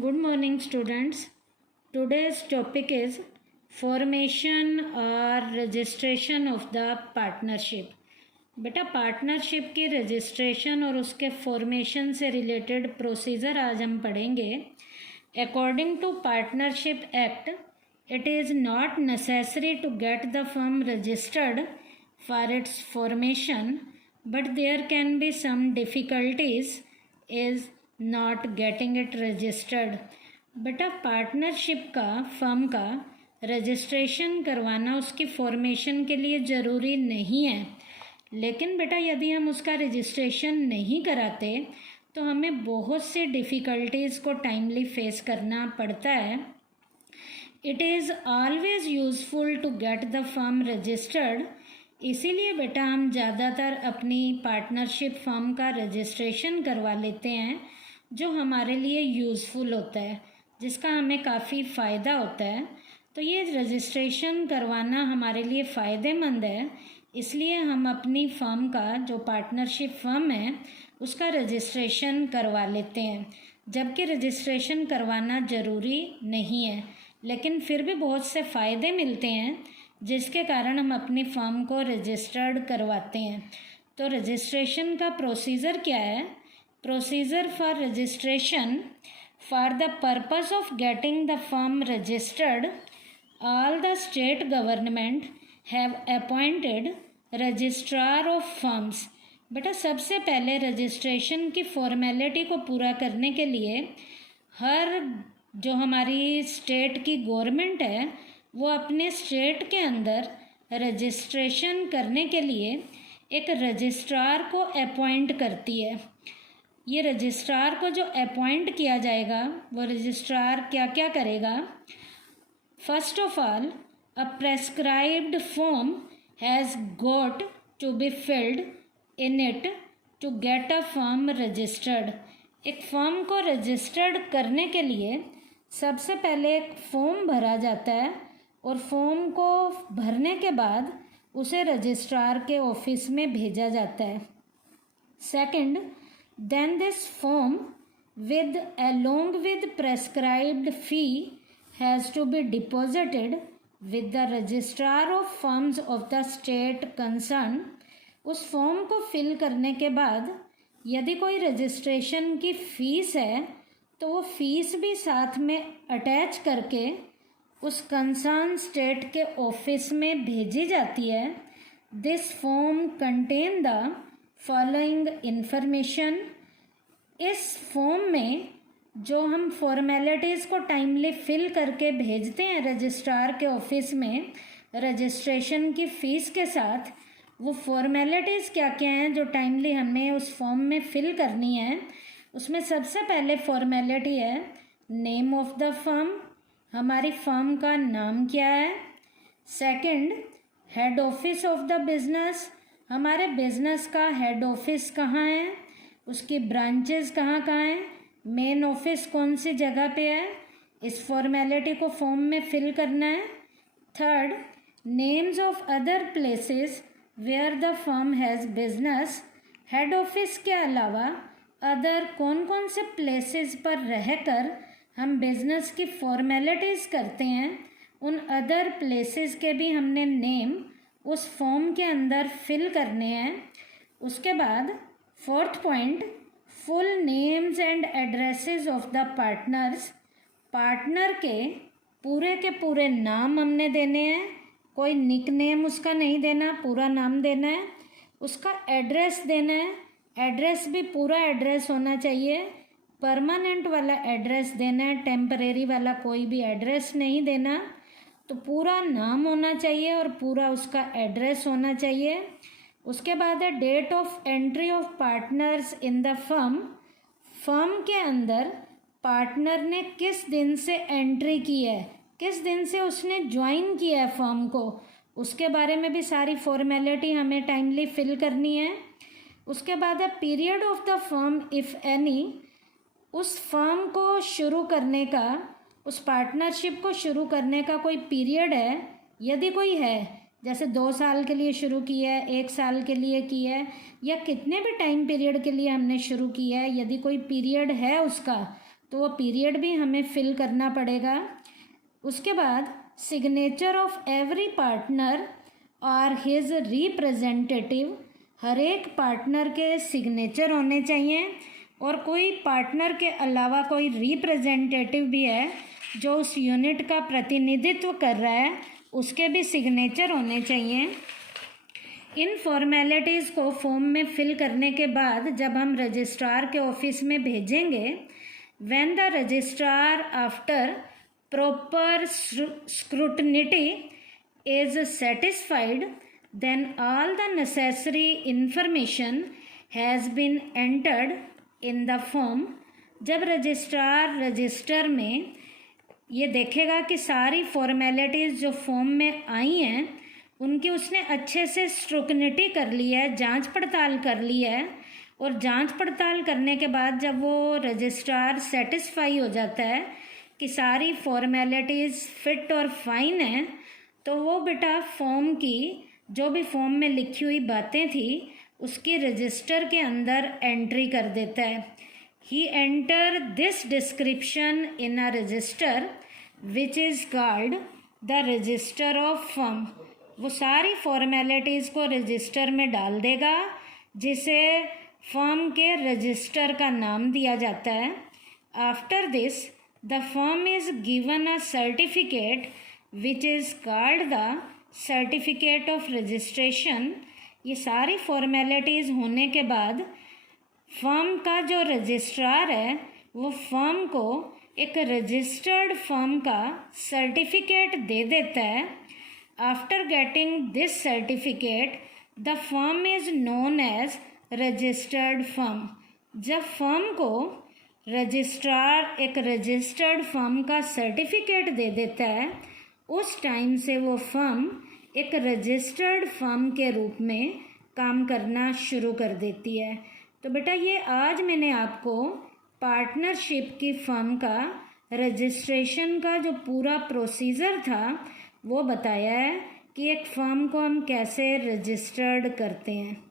Good morning, students. Today's topic is formation or registration of the partnership. बेटा partnership की registration और उसके formation से रिलेटेड प्रोसीजर आज हम पढ़ेंगे. According to partnership act, it is not necessary to get the firm registered for its formation, but there can be some difficulties is not getting it registered. बेटा partnership का firm का registration करवाना उसकी formation के लिए ज़रूरी नहीं है, लेकिन बेटा यदि हम उसका रजिस्ट्रेशन नहीं कराते तो हमें बहुत सी डिफ़िकल्टीज़ को टाइमली फेस करना पड़ता है. It is always useful to get the firm registered. इसीलिए बेटा हम ज़्यादातर अपनी पार्टनरशिप फर्म का रजिस्ट्रेशन करवा लेते हैं, जो हमारे लिए यूज़फुल होता है, जिसका हमें काफ़ी फ़ायदा होता है. तो ये रजिस्ट्रेशन करवाना हमारे लिए फ़ायदेमंद है, इसलिए हम अपनी फर्म का जो पार्टनरशिप फर्म है उसका रजिस्ट्रेशन करवा लेते हैं. जबकि रजिस्ट्रेशन करवाना ज़रूरी नहीं है, लेकिन फिर भी बहुत से फ़ायदे मिलते हैं जिसके कारण हम अपनी फर्म को रजिस्टर्ड करवाते हैं. तो रजिस्ट्रेशन का प्रोसीजर क्या है? Procedure for registration. For the purpose of getting the firm registered, all the state government have appointed registrar of firms. बेटा सबसे पहले रजिस्ट्रेशन की फॉर्मेलिटी को पूरा करने के लिए हर जो हमारी स्टेट की गवर्नमेंट है वो अपने स्टेट के अंदर रजिस्ट्रेशन करने के लिए एक रजिस्ट्रार को अपॉइंट करती है. ये रजिस्ट्रार को जो अपॉइंट किया जाएगा वो रजिस्ट्रार क्या क्या करेगा? First of all, a prescribed form has got to be filled in it to get a firm registered. एक फर्म को रजिस्टर्ड करने के लिए सबसे पहले एक फॉर्म भरा जाता है और फॉर्म को भरने के बाद उसे रजिस्ट्रार के ऑफिस में भेजा जाता है. Second, then this form with along with prescribed fee has to be deposited with the registrar of firms of the state concerned. उस फॉर्म को फिल करने के बाद यदि कोई रजिस्ट्रेशन की फ़ीस है तो वो फ़ीस भी साथ में अटैच करके उस कंसर्न स्टेट के ऑफिस में भेजी जाती है. This form contain the following information. इस फॉर्म में जो हम फॉर्मेलिटीज़ को टाइमली फिल करके भेजते हैं रजिस्ट्रार के ऑफिस में रजिस्ट्रेशन की फ़ीस के साथ, वो फॉर्मेलिटीज़ क्या क्या हैं जो टाइमली हमें उस फॉर्म में फिल करनी है. उसमें सबसे पहले फॉर्मेलिटी है नेम ऑफ द फर्म. हमारी फर्म का नाम क्या है. Second, head office of the business. हमारे बिजनेस का हेड ऑफिस कहाँ है, उसकी ब्रांचेस कहाँ कहाँ हैं, मेन ऑफिस कौन सी जगह पे है. इस फॉर्मेलिटी को फॉर्म में फिल करना है. Third, names of other places where the firm has business. Head office के अलावा अदर कौन कौन से प्लेसेस पर रहकर हम बिजनेस की फॉर्मेलिटीज़ करते हैं, उन अदर प्लेसेस के भी हमने नेम उस फॉर्म के अंदर फिल करने हैं. उसके बाद fourth point, full names and addresses of the partners. Partner के पूरे नाम हमने देने हैं, कोई निक नेम उसका नहीं देना, पूरा नाम देना है. उसका एड्रेस देना है, एड्रेस भी पूरा एड्रेस होना चाहिए, परमानेंट वाला एड्रेस देना है, टेम्परेरी वाला कोई भी एड्रेस नहीं देना. तो पूरा नाम होना चाहिए और पूरा उसका एड्रेस होना चाहिए. उसके बाद है date of entry of partners in the firm. Firm के अंदर पार्टनर ने किस दिन से एंट्री की है, किस दिन से उसने ज्वाइन किया है फर्म को, उसके बारे में भी सारी फॉर्मेलिटी हमें टाइमली फिल करनी है. उसके बाद है period of the firm if any. उस फर्म को शुरू करने का, उस पार्टनरशिप को शुरू करने का कोई पीरियड है, यदि कोई है, जैसे 2 साल के लिए शुरू किया है, 1 साल के लिए किया है, या कितने भी टाइम पीरियड के लिए हमने शुरू किया है, यदि कोई पीरियड है उसका तो वो पीरियड भी हमें फिल करना पड़ेगा। उसके बाद सिग्नेचर ऑफ एवरी पार्टनर और हिज रिप्रेजेंटेटिव, हर एक पार्टनर के सिग्नेचर होने चाहिए, और कोई पार्टनर के अलावा कोई रिप्रेजेंटेटिव भी है जो उस यूनिट का प्रतिनिधित्व कर रहा है, उसके भी सिग्नेचर होने चाहिए। इन फॉर्मेलिटीज़ को फॉर्म में फिल करने के बाद जब हम रजिस्ट्रार के ऑफिस में भेजेंगे, when the registrar after proper scrutiny is satisfied, then all the necessary information has been entered in the form। जब रजिस्ट्रार रजिस्टर में ये देखेगा कि सारी फॉर्मेलिटीज़ जो फॉर्म में आई हैं उनकी उसने अच्छे से स्क्रूटनी कर ली है, जांच पड़ताल कर ली है, और जांच पड़ताल करने के बाद जब वो रजिस्ट्रार सेटिस्फाई हो जाता है कि सारी फॉर्मेलिटीज़ फिट और फाइन है, तो वो बेटा फॉर्म की जो भी फॉर्म में लिखी हुई बातें थी उसकी रजिस्टर के अंदर एंट्री कर देता है। He enter this description in a register which is called the register of firm. वो सारी फॉर्मेलिटीज़ को रजिस्टर में डाल देगा जिसे फर्म के रजिस्टर का नाम दिया जाता है। After this the firm is given a certificate which is called the certificate of registration। ये सारी फॉर्मेलिटीज़ होने के बाद फर्म का जो रजिस्ट्रार है वो फर्म को एक रजिस्टर्ड फर्म का सर्टिफिकेट दे देता है। After getting this certificate the firm is known as registered firm. जब फर्म को रजिस्ट्रार एक रजिस्टर्ड फर्म का सर्टिफिकेट दे देता है, उस टाइम से वो फर्म एक रजिस्टर्ड फर्म के रूप में काम करना शुरू कर देती है। तो बेटा ये आज मैंने आपको पार्टनरशिप की फर्म का रजिस्ट्रेशन का जो पूरा प्रोसीजर था वो बताया है कि एक फर्म को हम कैसे रजिस्टर्ड करते हैं।